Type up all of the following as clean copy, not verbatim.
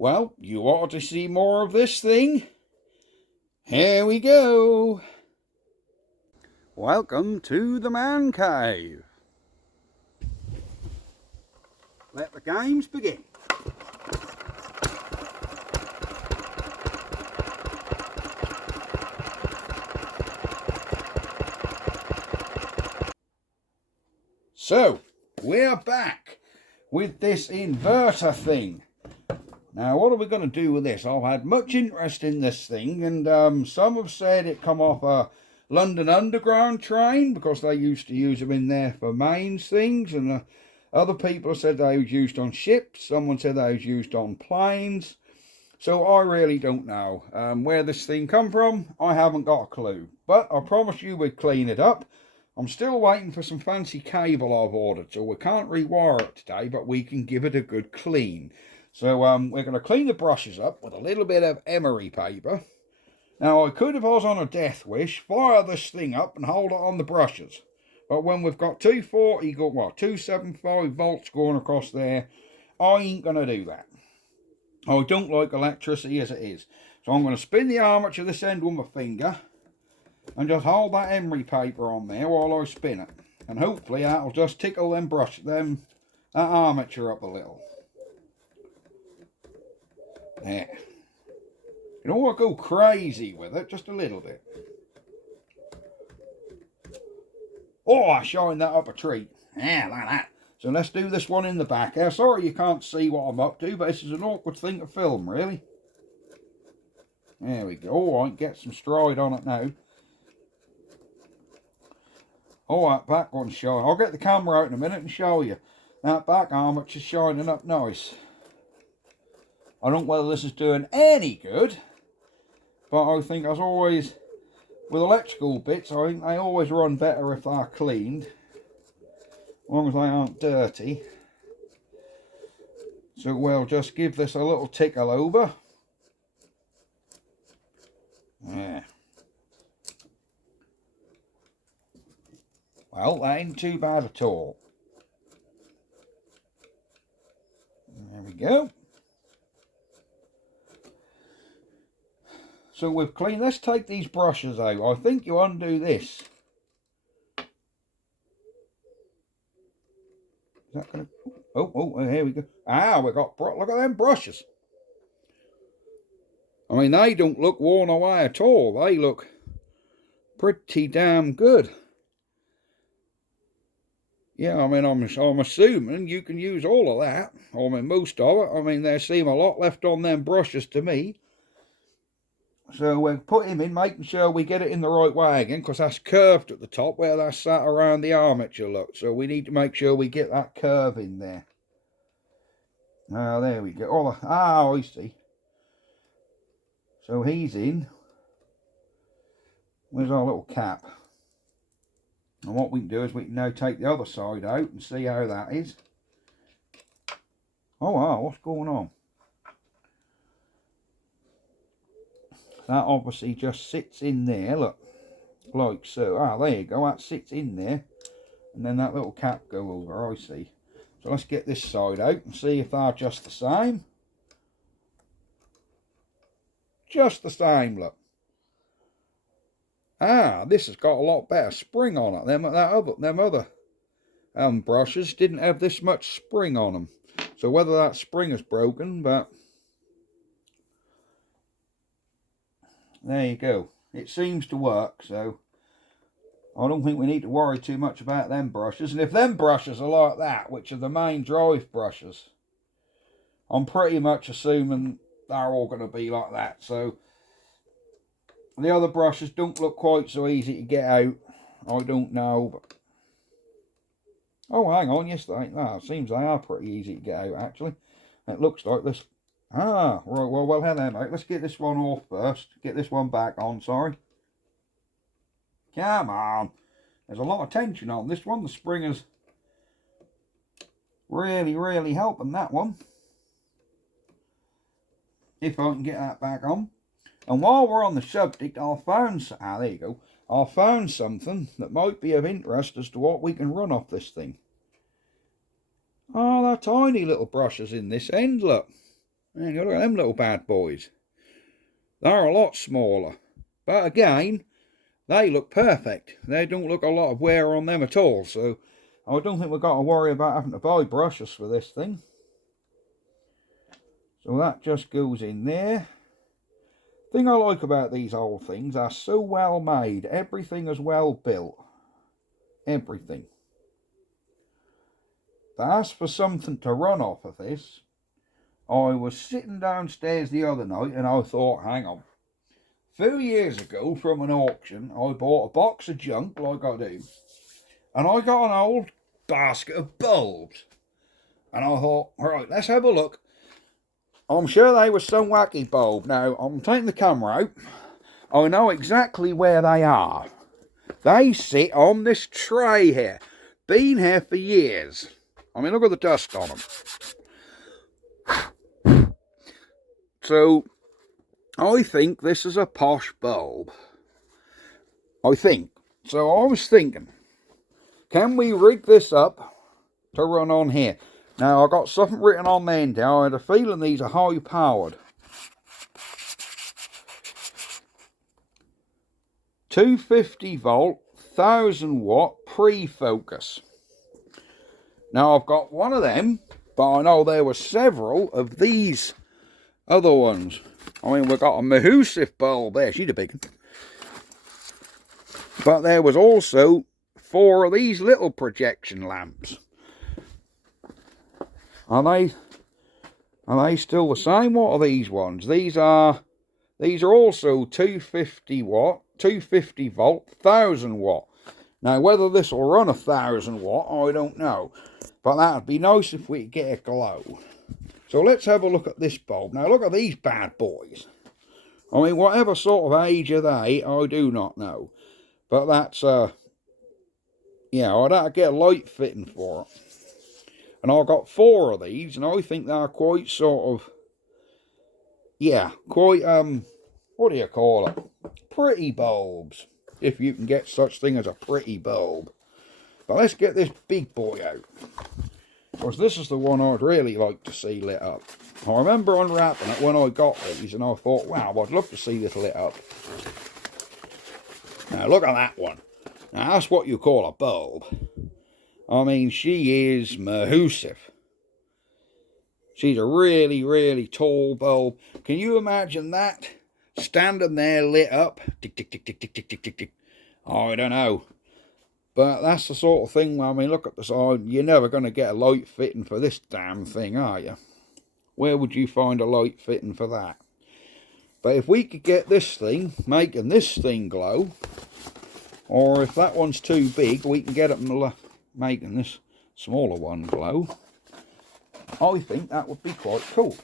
Well, you ought to see more of this thing. Here we go. Welcome to the man cave. Let the games begin. So, we're back with this inverter thing. Now, what are we going to do with this? I've had much interest in this thing, and some have said it come off a London Underground train because they used to use them in there for mains things, and other people have said they was used on ships. Someone said they was used on planes. So I really don't know where this thing come from. I haven't got a clue, but I promise you we'd clean it up. I'm still waiting for some fancy cable I've ordered, so we can't rewire it today, but we can give it a good clean. So we're going to clean the brushes up with a little bit of emery paper. Now, I could, if I was on a death wish, fire this thing up and hold it on the brushes. But when we've got 275 volts going across there, I ain't going to do that. I don't like electricity as it is. So I'm going to spin the armature this end with my finger and just hold that emery paper on there while I spin it. And hopefully that'll just tickle that armature up a little. There. You don't want to go crazy with it, just a little bit. Oh, I shined that up a treat. Yeah, like that. So let's do this one in the back here. Sorry you can't see what I'm up to, but this is an awkward thing to film, really. There we go. Oh, I can get some stride on it now. Oh, that back one's shining. I'll get the camera out in a minute and show you. That back armature's shining up nice. I don't know whether this is doing any good, but I think as always, with electrical bits, I think they always run better if they're cleaned, as long as they aren't dirty. So we'll just give this a little tickle over. Yeah. Well, that ain't too bad at all. There we go. So we've cleaned, let's take these brushes out. I think you undo this. Is that going to... Oh, here we go. Ah, we got, look at them brushes. I mean, they don't look worn away at all. They look pretty damn good. Yeah, I mean, I'm assuming you can use all of that. I mean, most of it. I mean, there seem a lot left on them brushes to me. So we'll put him in, making sure we get it in the right way again, because that's curved at the top where that's sat around the armature, look. So we need to make sure we get that curve in there. Now, there we go. Oh, I see. So he's in. Where's our little cap? And what we can do is we can now take the other side out and see how that is. Oh, wow, what's going on? That obviously just sits in there, look, like so. Ah, there you go, that sits in there. And then that little cap go over, I see. So let's get this side out and see if they're just the same. Just the same, look. Ah, this has got a lot better spring on it. Them other brushes didn't have this much spring on them. So whether that spring is broken, but... there you go. It seems to work, so I don't think we need to worry too much about them brushes. And if them brushes are like that, which are the main drive brushes, I'm pretty much assuming they're all going to be like that. So the other brushes don't look quite so easy to get out. I don't know, but... oh, hang on, yes, it seems they are pretty easy to get out, actually. It looks like this... ah, right, well, we'll have them out. Let's get this one off first. Get this one back on, sorry. Come on. There's a lot of tension on this one. The spring is really helping that one. If I can get that back on. And while we're on the subject, I found something that might be of interest as to what we can run off this thing. Oh, they're tiny little brushes in this end, look. And look at them little bad boys. They're a lot smaller. But again, they look perfect. They don't look a lot of wear on them at all. So I don't think we've got to worry about having to buy brushes for this thing. So that just goes in there. The thing I like about these old things, are so well made. Everything is well built. Everything. As for something to run off of this, I was sitting downstairs the other night and I thought, hang on. A few years ago from an auction, I bought a box of junk like I do. And I got an old basket of bulbs. And I thought, right, let's have a look. I'm sure they were some wacky bulb. Now, I'm taking the camera out. I know exactly where they are. They sit on this tray here. Been here for years. I mean, look at the dust on them. So, I think this is a posh bulb. I think. So I was thinking, can we rig this up to run on here? Now, I got something written on the end here. I had a feeling these are high powered. 250 volt, 1000 watt pre-focus. Now, I've got one of them, but I know there were several of these other ones. I mean, we've got a Mahusif bulb there. She's a big one. But there was also 4 of these little projection lamps. Are they still the same? What are these ones? These are also 250 watt, 250 volt, 1000 watt. Now, whether this will run 1000 watt, I don't know. But that'd be nice if we could get a glow. So let's have a look at this bulb. Now, look at these bad boys. I mean, whatever sort of age are they, I do not know. But that's, yeah, I'd have to get a light fitting for it. And I've got 4 of these, and I think they're quite sort of, yeah, quite, what do you call it? Pretty bulbs, if you can get such thing as a pretty bulb. But let's get this big boy out. Because this is the one I'd really like to see lit up. I remember unwrapping it when I got these, and I thought, wow, I'd love to see this lit up. Now, look at that one. Now, that's what you call a bulb. I mean, she is Mahusif. She's a really, really tall bulb. Can you imagine that? Standing there lit up. Tick, tick, tick, tick, tick, tick, tick, tick, tick. I don't know. But that's the sort of thing, I mean, look at the side. You're never going to get a light fitting for this damn thing, are you? Where would you find a light fitting for that? But if we could get this thing, making this thing glow, or if that one's too big, we can get it making this smaller one glow, I think that would be quite cool.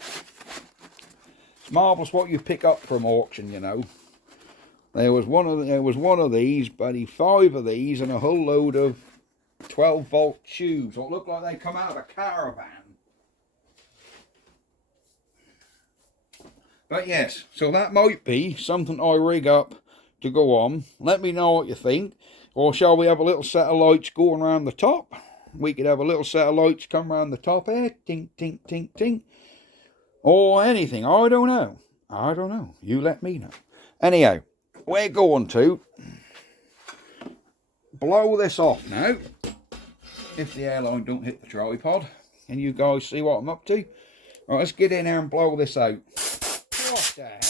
It's marvellous what you pick up from auction, you know. There was one of these, buddy, 5 of these, and a whole load of 12 volt tubes. What looked like they come out of a caravan. But yes, so that might be something I rig up to go on. Let me know what you think. Or shall we have a little set of lights going around the top? We could have a little set of lights come around the top here. Tink, tink, tink, tink. Or anything. I don't know. I don't know. You let me know. Anyhow, we're going to blow this off now. If the airline don't hit the tripod. Can you guys see what I'm up to? Right, let's get in there and blow this out. What the hell?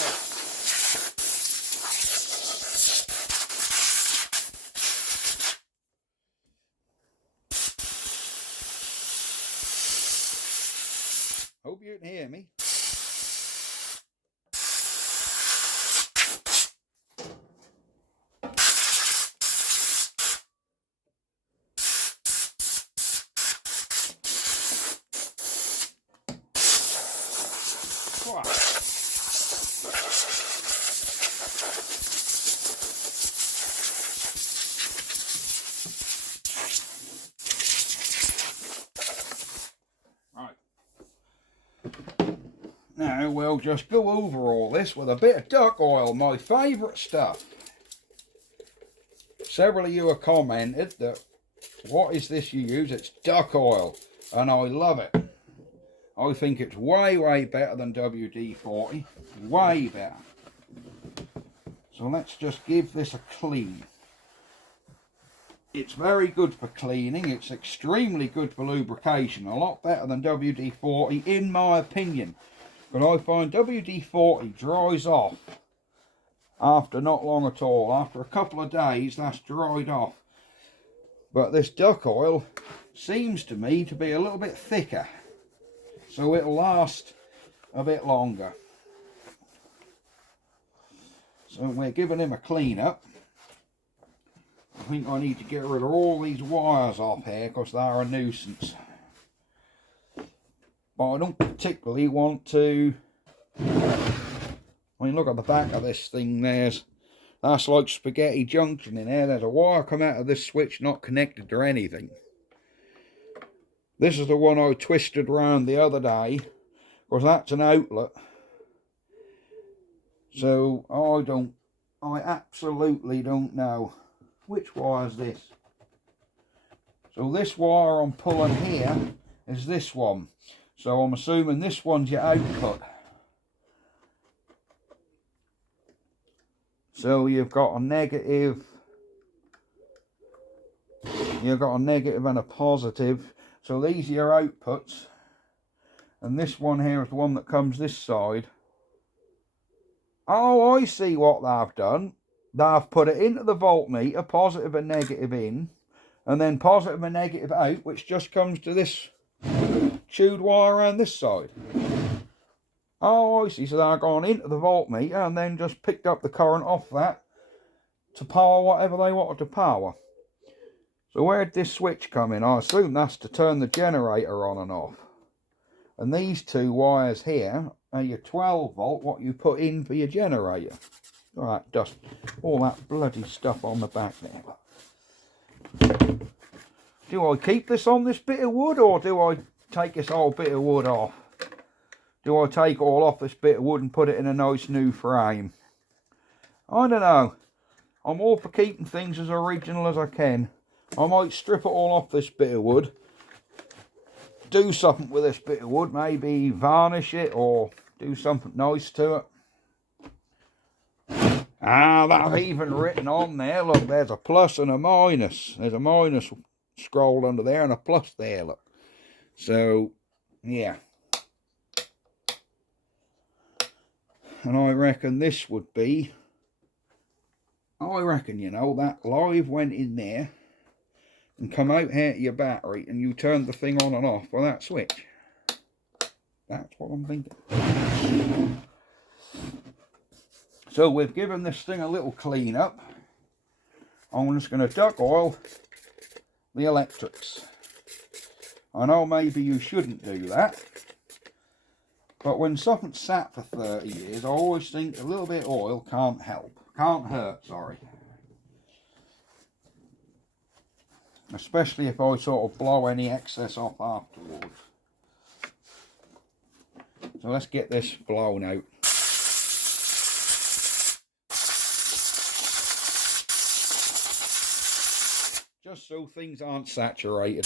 Hope you can hear me. Now we'll just go over all this with a bit of duck oil, my favourite stuff. Several of you have commented that, what is this you use? It's duck oil, and I love it. I think it's way, way better than WD-40. Way better. So let's just give this a clean. It's very good for cleaning. It's extremely good for lubrication. A lot better than WD-40 in my opinion. But I find WD-40 dries off after not long at all. After a couple of days, that's dried off. But this duck oil seems to me to be a little bit thicker, so it'll last a bit longer. So we're giving him a clean up. I think I need to get rid of all these wires off here because they're a nuisance. But I don't particularly want to. I mean, look at the back of this thing. That's like spaghetti junction in there. There's a wire come out of this switch not connected to anything. This is the one I twisted round the other day, because that's an outlet. So I absolutely don't know. Which wire is this? So this wire I'm pulling here is this one. So I'm assuming this one's your output. So you've got a negative. You've got a negative and a positive. So these are your outputs. And this one here is the one that comes this side. Oh, I see what they've done. They've put it into the voltmeter, positive and negative in, and then positive and negative out, which just comes to this chewed wire around this side. Oh, I see. So they've gone into the voltmeter and then just picked up the current off that to power whatever they wanted to power. So where'd this switch come in? I assume that's to turn the generator on and off. And these two wires here are your 12 volt, what you put in for your generator. All that dust, all that bloody stuff on the back there. Do I keep this on this bit of wood, or do I take this whole bit of wood off? Do I take all off this bit of wood and put it in a nice new frame? I don't know. I'm all for keeping things as original as I can. I might strip it all off this bit of wood, do something with this bit of wood, maybe varnish it or do something nice to it. Ah, that's even written on there. Look, there's a plus and a minus. There's a minus scrolled under there and a plus there, look. So, yeah. And I reckon this would be, you know, that live went in there and come out here to your battery and you turn the thing on and off with that switch. That's what I'm thinking. So we've given this thing a little clean up. I'm just going to duck oil the electrics. I know maybe you shouldn't do that, but when something's sat for 30 years, I always think a little bit of oil can't hurt, sorry. Especially if I sort of blow any excess off afterwards. So let's get this blown out. Just so things aren't saturated.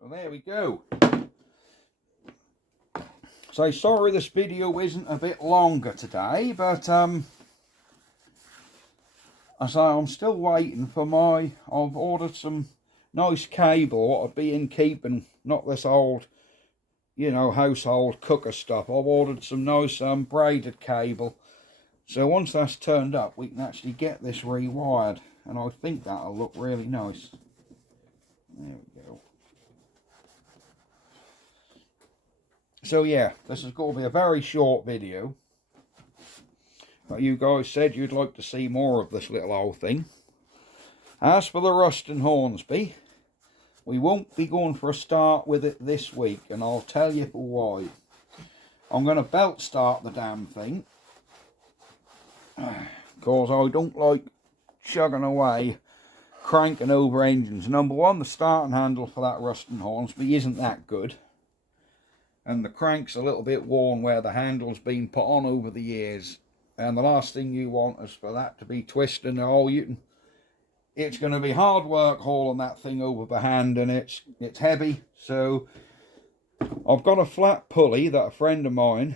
So there we go. So sorry this video isn't a bit longer today, but I say I'm still waiting for I've ordered some nice cable, what I'd be in keeping, not this old, you know, household cooker stuff. I've ordered some nice braided cable. So once that's turned up, we can actually get this rewired, and I think that'll look really nice. There we go. So yeah, this is going to be a very short video. But you guys said you'd like to see more of this little old thing. As for the Ruston Hornsby, we won't be going for a start with it this week, and I'll tell you for why. I'm going to belt start the damn thing, because I don't like chugging away, cranking over engines. Number one, the starting handle for that Ruston Hornsby isn't that good. and the crank's a little bit worn where the handle's been put on over the years. And the last thing you want is for that to be twisting. It's going to be hard work hauling that thing over by hand, and it's heavy. So I've got a flat pulley that a friend of mine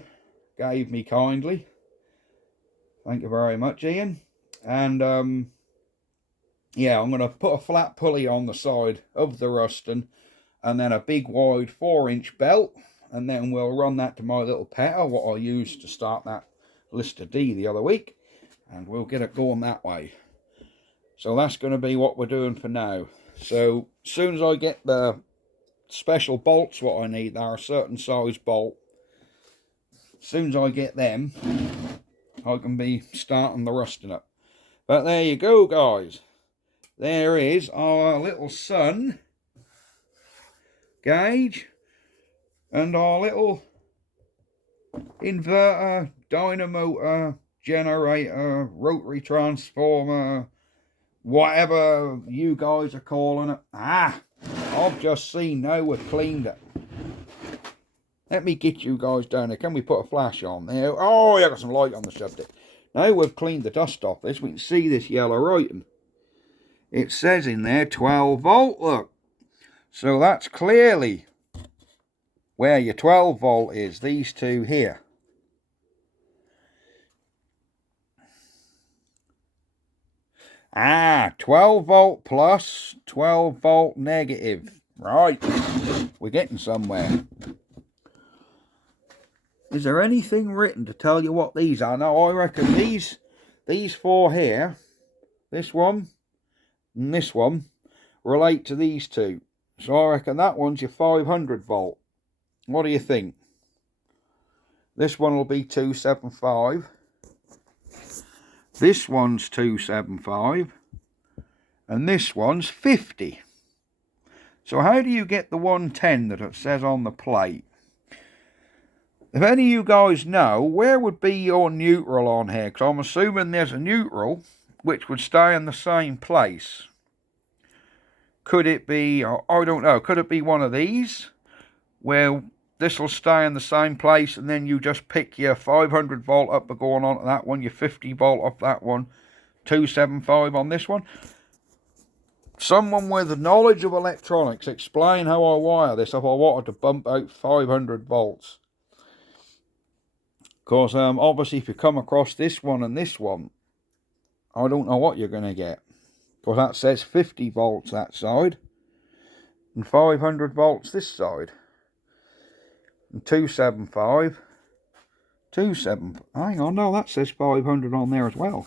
gave me kindly. Thank you very much, Ian. And yeah, I'm going to put a flat pulley on the side of the Ruston, and then a big wide 4-inch belt, and then we'll run that to my little petter, what I used to start that Lister D the other week, and we'll get it going that way. So that's going to be what we're doing for now. So as soon as I get the special bolts what I need, they're a certain size bolt, as soon as I get them, I can be starting the Ruston up. But there you go, guys. There is our little sun gauge and our little inverter, dynomotor, generator, rotary transformer, whatever you guys are calling it. I've just seen now we've cleaned it. Let me get you guys down there. Can we put a flash on there? Oh, I got some light on the subject. Now we've cleaned the dust off this, we can see this yellow writing. It says in there 12 volt, look. So that's clearly where your 12 volt is, these two here. Ah, 12 volt plus, 12 volt negative. Right, we're getting somewhere. Is there anything written to tell you what these are? No, I reckon these four here, this one and this one, relate to these two. So I reckon that one's your 500 volt. What do you think? This one will be 275. This one's 275. And this one's 50. So how do you get the 110 that it says on the plate? If any of you guys know, where would be your neutral on here? Because I'm assuming there's a neutral which would stay in the same place. Could it be, I don't know, could it be one of these? Where this will stay in the same place and then you just pick your 500 volt up and going on to that one, your 50 volt off that one, 275 on this one. Someone with the knowledge of electronics, explain how I wire this if I wanted to bump out 500 volts. Because obviously if you come across this one and this one, I don't know what you're going to get. Because that says 50 volts that side. And 500 volts this side. And 275. Hang on, no, that says 500 on there as well.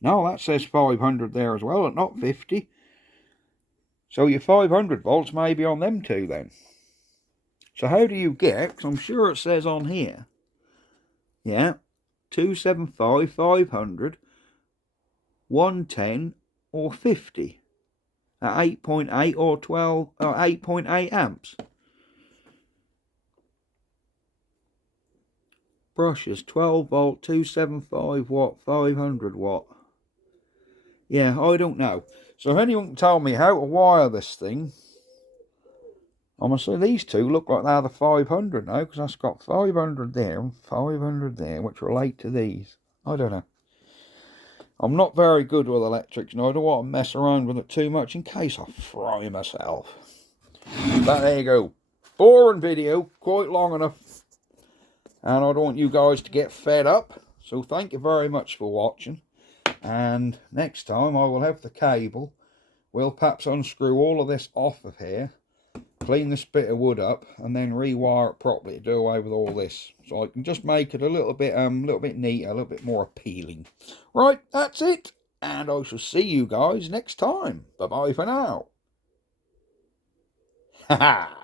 No, that says 500 there as well, and not 50. So your 500 volts may be on them two then. So how do you get, because I'm sure it says on here, yeah, 275, 500, 110 or 50 at 8.8 or 12 or 8.8 amps. Brushes 12 volt, 275 watt, 500 watt. Yeah, I don't know. So if anyone can tell me how to wire this thing, I'm going to say these two look like they're the 500 now, because that's got 500 there and 500 there, which relate to these. I don't know. I'm not very good with electrics, and I don't want to mess around with it too much in case I fry myself. But there you go. Boring video, quite long enough. And I don't want you guys to get fed up. So thank you very much for watching. And next time I will have the cable. We'll perhaps unscrew all of this off of here, clean this bit of wood up, and then rewire it properly to do away with all this. So I can just make it a little bit neater, a little bit more appealing. Right, that's it. And I shall see you guys next time. Bye-bye for now. Ha ha!